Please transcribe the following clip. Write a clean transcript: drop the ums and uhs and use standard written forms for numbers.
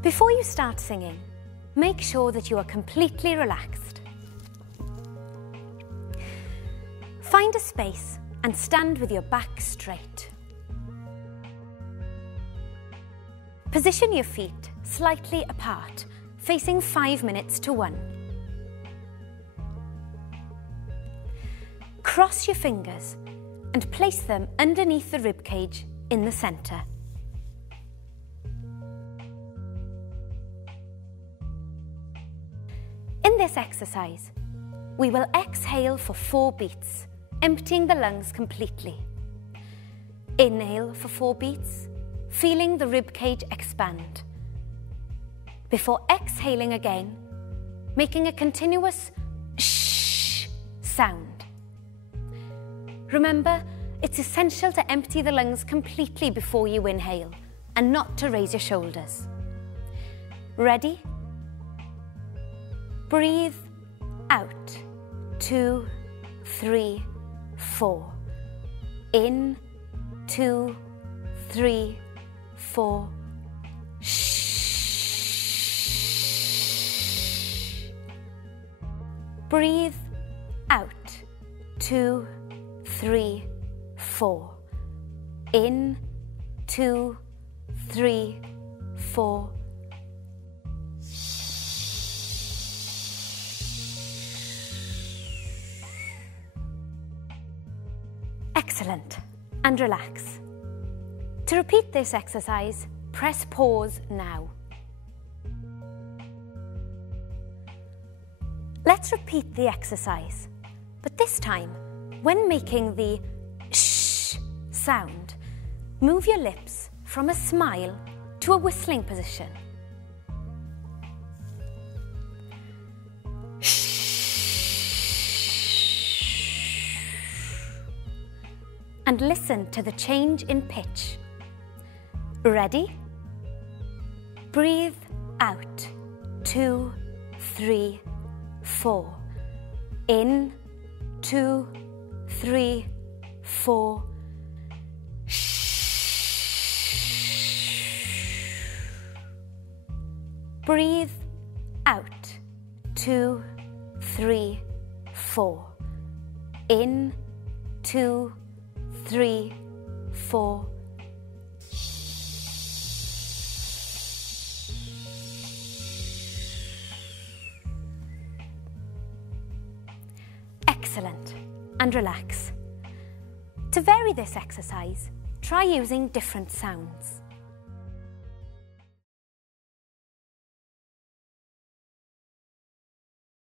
Before you start singing, make sure that you are completely relaxed. Find a space and stand with your back straight. Position your feet slightly apart, facing 5 minutes to 1. Cross your fingers and place them underneath the rib cage in the centre. In this exercise, we will exhale for 4 beats, emptying the lungs completely. Inhale for 4 beats, feeling the rib cage expand. Before exhaling again, making a continuous shh sound. Remember, it's essential to empty the lungs completely before you inhale and not to raise your shoulders. Ready? Breathe out. 2, 3, 4. In, 2, 3, 4. Shh. Breathe out. 2, 3, 4. In, 2, 3, 4. Excellent, and relax. To repeat this exercise, press pause now. Let's repeat the exercise, but this time, when making the shh sound, move your lips from a smile to a whistling position. And listen to the change in pitch. Ready? Breathe out. 2, 3, 4. In, 2, 3, 4. Breathe out. 2, 3, 4. In, 2, 3, 4. Excellent, and relax. To vary this exercise, try using different sounds.